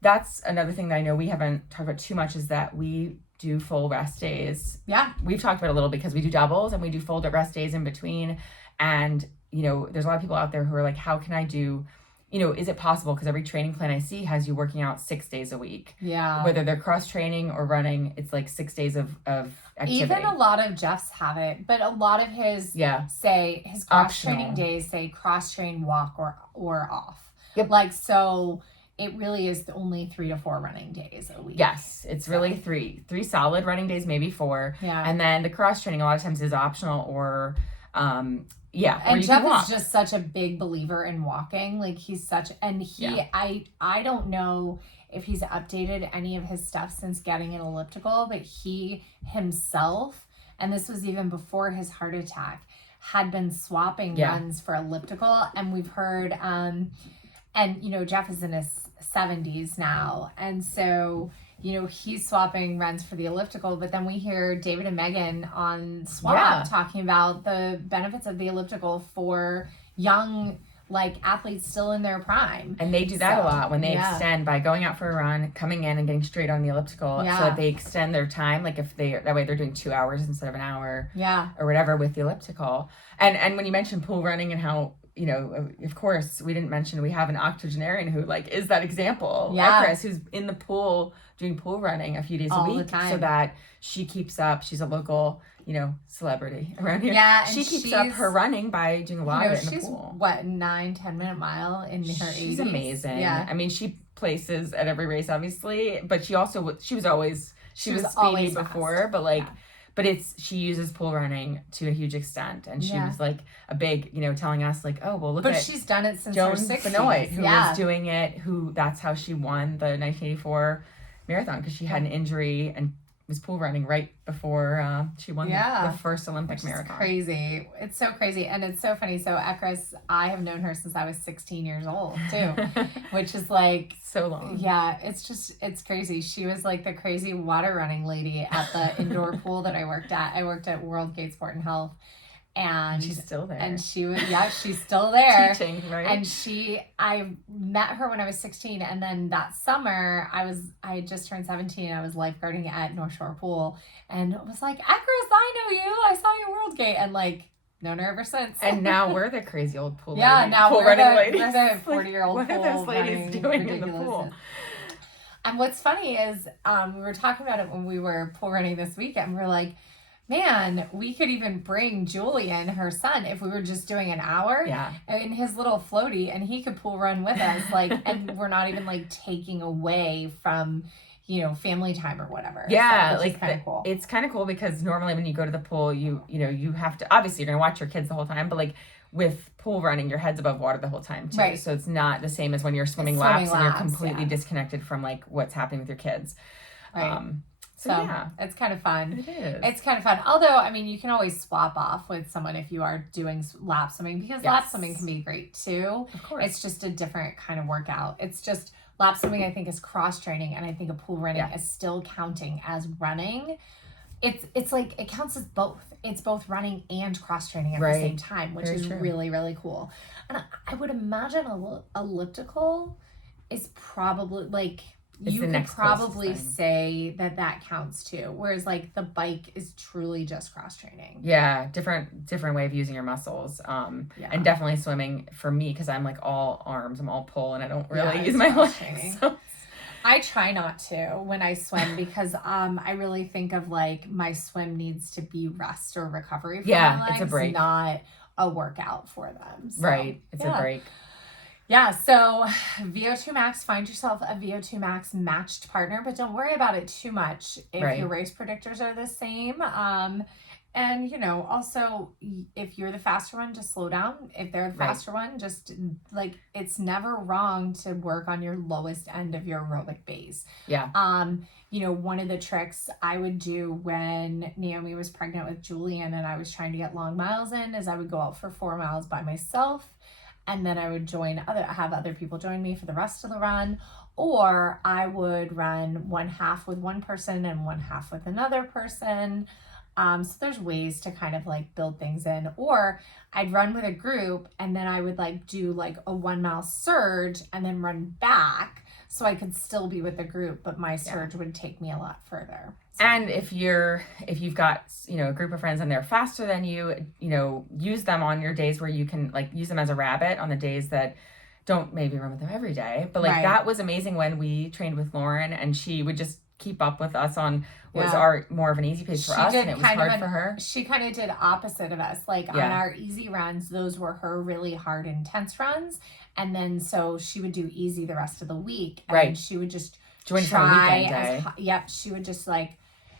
that's another thing that I know we haven't talked about too much, is that we do full rest days. Yeah. We've talked about it a little because we do doubles and we do full rest days in between. And, you know, there's a lot of people out there who are like, how can I do, you know, is it possible? Because every training plan I see has you working out 6 days a week. Yeah. Whether they're cross training or running, it's like 6 days of activity. Even a lot of Jeff's have it, but a lot of his say his cross training days say cross train, walk or off. Yep. Like, so it really is only 3 to 4 running days a week. Yes, it's really three solid running days, maybe 4. Yeah. And then the cross training a lot of times is optional or and Jeff is just such a big believer in walking. Like, I don't know if he's updated any of his stuff since getting an elliptical, but he himself and this was even before his heart attack, had been swapping runs for elliptical. And we've heard, and, you know, Jeff is in his 70s now. And so, you know, he's swapping runs for the elliptical, but then we hear David and Megan on Swap talking about the benefits of the elliptical for young, like, athletes still in their prime. And they do that a lot when they extend by going out for a run, coming in and getting straight on the elliptical so that they extend their time. Like if that way they're doing 2 hours instead of an hour or whatever with the elliptical. And when you mentioned pool running and how, you know, of course, we didn't mention we have an octogenarian who, like, is that example. Chris, who's in the pool doing pool running a few days a week so that she keeps up. She's a local, you know, celebrity around here. Yeah, she keeps up her running by doing a lot of it in the pool. What, 9-10 minute mile in her 80s? She's amazing. Yeah. I mean, she places at every race, obviously, but she was speedy before, but like, but she uses pool running to a huge extent. And she was like a big, you know, telling us like, oh, well, look at she's done it since Joan her 60s. Benoit, who was doing it, that's how she won the 1984 marathon, because she had an injury and was pool running right before she won the first Olympic marathon. Crazy. It's so crazy. And it's so funny. So Ekris, I have known her since I was 16 years old too, which is like so long. Yeah. It's crazy. She was like the crazy water running lady at the indoor pool that I worked at. I worked at World Gate Sport and Health. And she's still there. And she was, she's still there. Teaching, right? And I met her when I was 16. And then that summer, I had just turned 17. I was lifeguarding at North Shore Pool. And it was like, Ekris, I know you. I saw you World Gate. And like, known her ever since. And now we're the crazy old pool now pool we're running the, ladies. We're the 40-year-old pool what are those ladies doing in the pool? And what's funny is we were talking about it when we were pool running this weekend. We were like, man, we could even bring Julian, her son, if we were just doing an hour in his little floaty, and he could pool run with us, like, and we're not even like taking away from, you know, family time or whatever. Yeah, so, like cool. It's kind of cool because normally when you go to the pool, you know, you have to, obviously you're gonna watch your kids the whole time, but like with pool running, your head's above water the whole time too. Right. So it's not the same as when you're swimming laps and you're completely disconnected from like what's happening with your kids. Right. So it's kind of fun. It is. It's kind of fun. Although, I mean, you can always swap off with someone if you are doing lap swimming, because lap swimming can be great too. Of course. It's just a different kind of workout. It's just lap swimming, I think, is cross training, and I think a pool running is still counting as running. It's like it counts as both. It's both running and cross training at the same time, which is really, really cool. And I would imagine elliptical is probably like, you could probably say that counts too. Whereas like the bike is truly just cross training. Yeah, different way of using your muscles. And definitely swimming for me, because I'm like all arms, I'm all pull, and I don't really use my legs. So. I try not to when I swim because I really think of like my swim needs to be rest or recovery for my legs, it's a break, not a workout for them. So, right, it's a break. Yeah, so VO2 Max, find yourself a VO2 Max matched partner, but don't worry about it too much if your race predictors are the same. And, you know, also, if you're the faster one, just slow down. If they're the faster one, just, like, it's never wrong to work on your lowest end of your aerobic base. Yeah. You know, one of the tricks I would do when Naomi was pregnant with Julian and I was trying to get long miles in is I would go out for 4 miles by myself. And then I would have other people join me for the rest of the run. Or I would run one half with one person and one half with another person. So there's ways to kind of like build things in. Or I'd run with a group and then I would like do like a 1 mile surge and then run back so I could still be with the group, but my surge would take me a lot further. So. And if you've got, you know, a group of friends and they're faster than you, you know, use them on your days where you can like use them as a rabbit on the days that don't maybe run with them every day. But like that was amazing when we trained with Lauren and she would just keep up with us on was our more of an easy pace for us and it was hard for her. She kind of did opposite of us. Like on our easy runs, those were her really hard, intense runs. And then so she would do easy the rest of the week. And she would just try she would just like,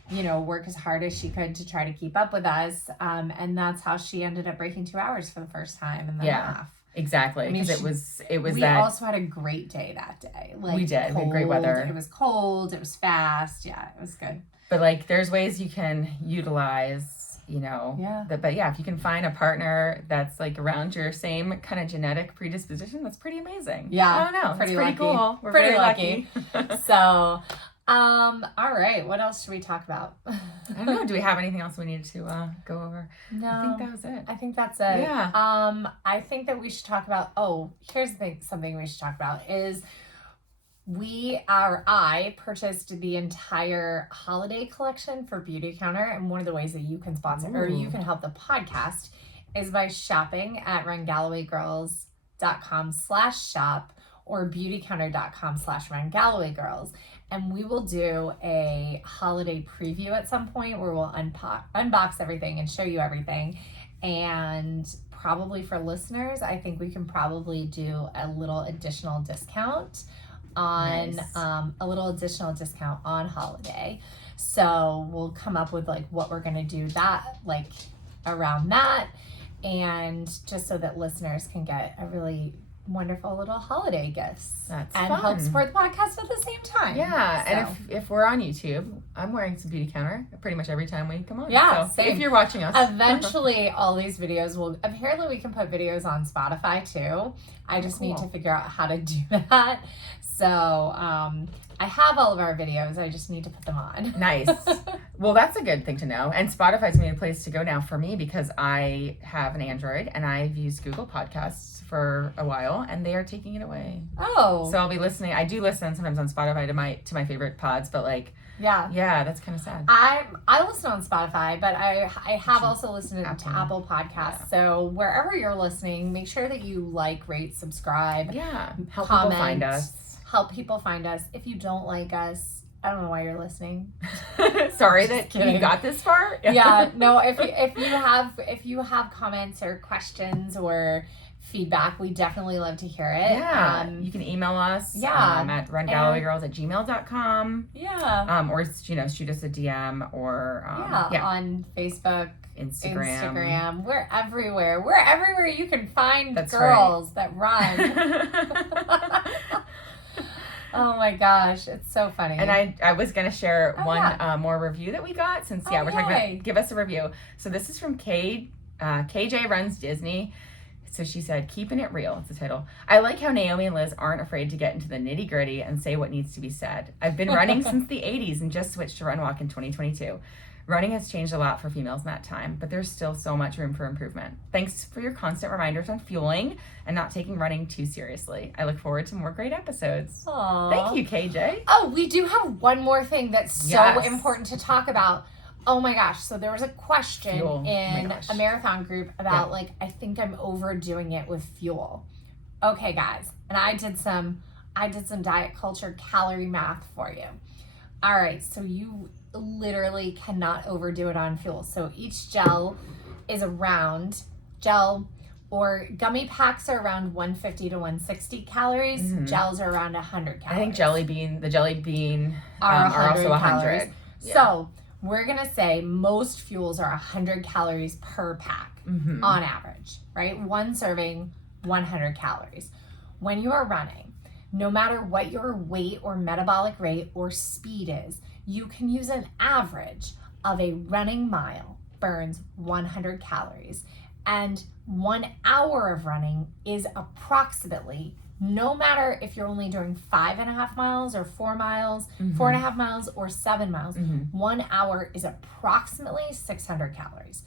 you know, work as hard as she could to try to keep up with us. And that's how she ended up breaking 2 hours for the first time in the half. Exactly. I mean, because it was we also had a great day that day. Like we did. Cold, we had great weather. It was cold. It was fast. Yeah, it was good. But like, there's ways you can utilize But yeah, if you can find a partner that's like around your same kind of genetic predisposition, that's pretty amazing. Yeah. I don't know. It's pretty cool. We're pretty very lucky. So, all right. What else should we talk about? I don't know. Do we have anything else we need to go over? No. I think that was it. I think that's it. Yeah. I think that we should talk about, here's the thing, something we should talk about is I purchased the entire holiday collection for Beauty Counter, and one of the ways that you can sponsor or you can help the podcast is by shopping at RunGallowayGirls.com/shop or beautycounter.com/RunGallowayGirls. And we will do a holiday preview at some point where we'll unbox everything and show you everything. And probably for listeners, I think we can probably do a little additional discount on holiday. So we'll come up with like what we're gonna do that like around that, and just so that listeners can get a really wonderful little holiday gifts. That's and fun. help support the podcast at the same time. Yeah, so. And if we're on YouTube, I'm wearing some Beauty Counter pretty much every time we come on. Yeah, so same. If you're watching us. Eventually, all these videos apparently we can put videos on Spotify too. I just need to figure out how to do that. So, I have all of our videos. I just need to put them on. Nice. Well, that's a good thing to know. And Spotify's made a place to go now for me because I have an Android and I've used Google Podcasts for a while and they are taking it away. Oh. So I'll be listening. I do listen sometimes on Spotify to my favorite pods, but like yeah, that's kind of sad. I listen on Spotify, but I have also listened to Apple Podcasts. Yeah. So wherever you're listening, make sure that you like, rate, subscribe. Yeah. Help comment, people find us. Help people find us. If you don't like us, I don't know why you're listening. Sorry that you got this far. Yeah. No. If you have comments or questions or feedback, we definitely love to hear it. Yeah. You can email us. At rungallowwaygirls@gmail.com. Yeah. Or shoot us a DM or on Facebook. Instagram. We're everywhere. We're everywhere you can find girls that run. Oh my gosh, it's so funny. And I was going to share one more review that we got since, we're talking about, give us a review. So this is from KJ Runs Disney. So she said, keeping it real, it's the title. I like how Naomi and Liz aren't afraid to get into the nitty gritty and say what needs to be said. I've been running since the 80s and just switched to Run Walk in 2022. Running has changed a lot for females in that time, but there's still so much room for improvement. Thanks for your constant reminders on fueling and not taking running too seriously. I look forward to more great episodes. Aww. Thank you, KJ. Oh, we do have one more thing that's so important to talk about. Oh my gosh. So there was a question in a marathon group about I think I'm overdoing it with fuel. Okay, guys. And I did some diet culture calorie math for you. All right. So you literally cannot overdo it on fuel. So each gel or gummy packs are around 150 to 160 calories. Mm-hmm. Gels are around 100 calories. I think the jelly bean are also 100. Yeah. So we're going to say most fuels are 100 calories per pack on average, right? One serving, 100 calories. When you are running, no matter what your weight or metabolic rate or speed is, you can use an average of a running mile burns 100 calories. And 1 hour of running is approximately, no matter if you're only doing 5.5 miles or 4 miles, 4.5 miles or 7 miles, 1 hour is approximately 600 calories.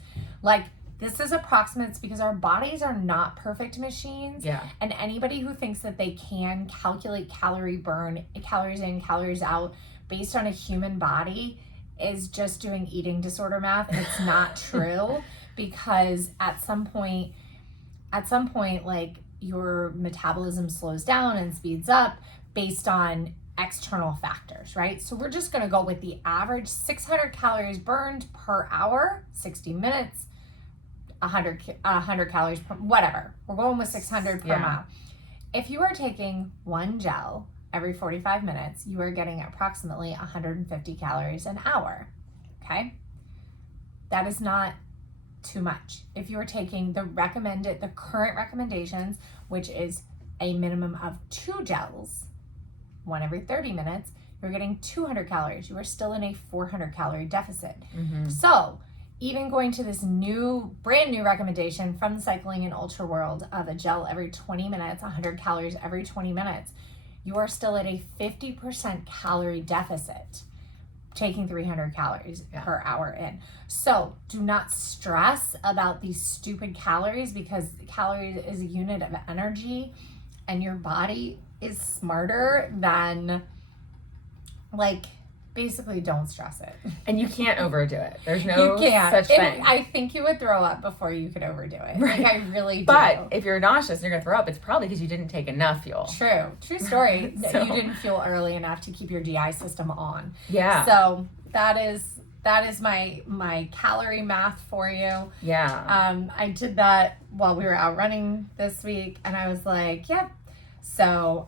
This is approximate because our bodies are not perfect machines. Yeah. And anybody who thinks that they can calculate calorie burn, calories in, calories out based on a human body is just doing eating disorder math. And it's not true because at some point, your metabolism slows down and speeds up based on external factors, right? So we're just going to go with the average 600 calories burned per hour, 60 minutes, 100 calories per, whatever. We're going with 600 per mile. If you are taking one gel every 45 minutes, you are getting approximately 150 calories an hour, okay? That is not too much. If you are taking the current recommendations, which is a minimum of 2 gels, one every 30 minutes, you're getting 200 calories. You are still in a 400 calorie deficit. So even going to this brand new recommendation from the Cycling and Ultra world of a gel every 20 minutes, 100 calories every 20 minutes, you are still at a 50% calorie deficit, taking 300 calories per hour in. So do not stress about these stupid calories, because calories is a unit of energy, and your body is smarter than, like, basically don't stress it. And you can't overdo it. There's no such thing. I think you would throw up before you could overdo it. Right. Like, I really do. But if you're nauseous and you're going to throw up, it's probably because you didn't take enough fuel. True story. So, you didn't fuel early enough to keep your GI system on. Yeah. So that is my calorie math for you. Yeah. I did that while we were out running this week, and I was like, yep. So,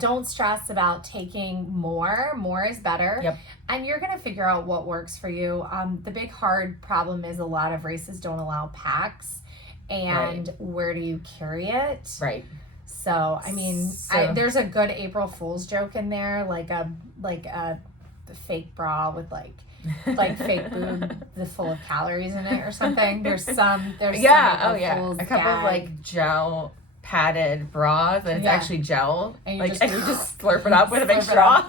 don't stress about taking more. More is better. Yep. And you're going to figure out what works for you. The big hard problem is a lot of races don't allow packs. And where do you carry it? Right. So, I mean, there's a good April Fool's joke in there, like a fake bra with like fake boob full of calories in it or something. There's some Fool's a couple of gag. Gel padded bras, and it's actually gel, and you just slurp it up with a big straw.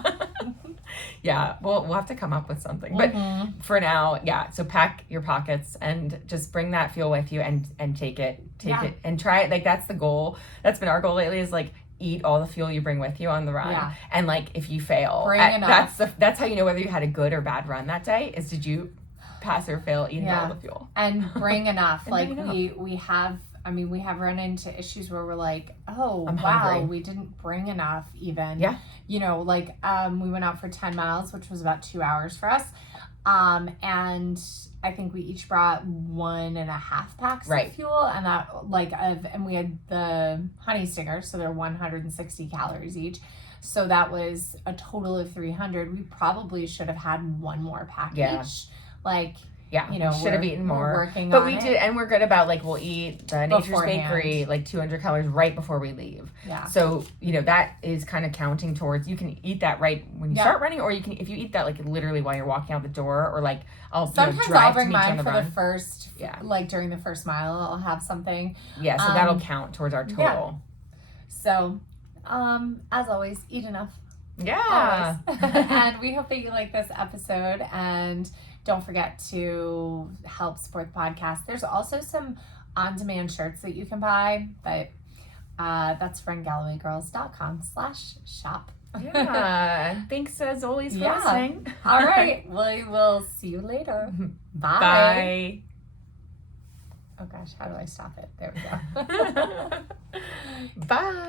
Yeah, we'll have to come up with something, but for now, so pack your pockets and just bring that fuel with you, and take it and try it. Like, that's the goal. That's been our goal lately, is like, eat all the fuel you bring with you on the run. And like, if you fail, that's how you know whether you had a good or bad run that day, is did you pass or fail eating all the fuel. And bring enough. We have run into issues where we're like, oh, I'm wow, hungry. We didn't bring enough even. Yeah. You know, like, we went out for 10 miles, which was about 2 hours for us. And I think we each brought 1.5 packs of fuel, and and we had the honey stinger, so they're 160 calories each. So that was a total of 300. We probably should have had one more pack each. Like, you know, should have eaten more. But we did, and we're good about, like, we'll eat the Nature's Bakery, like 200 calories right before we leave. Yeah. So, you know, that is kind of counting towards, you can eat that right when you start running, or you can, if you eat that, like, literally while you're walking out the door, or like, sometimes drive I'll bring to meet you mine on the for run. the first, like during the first mile, I'll have something. Yeah, so that'll count towards our total. Yeah. So, as always, eat enough. Yeah. And we hope that you like this episode, and don't forget to help support the podcast. There's also some on-demand shirts that you can buy, but that's rungallowaygirls.com/shop. Yeah. Thanks as always for listening. All right. We will see you later. Bye. Bye. Oh gosh, how do I stop it? There we go. Bye.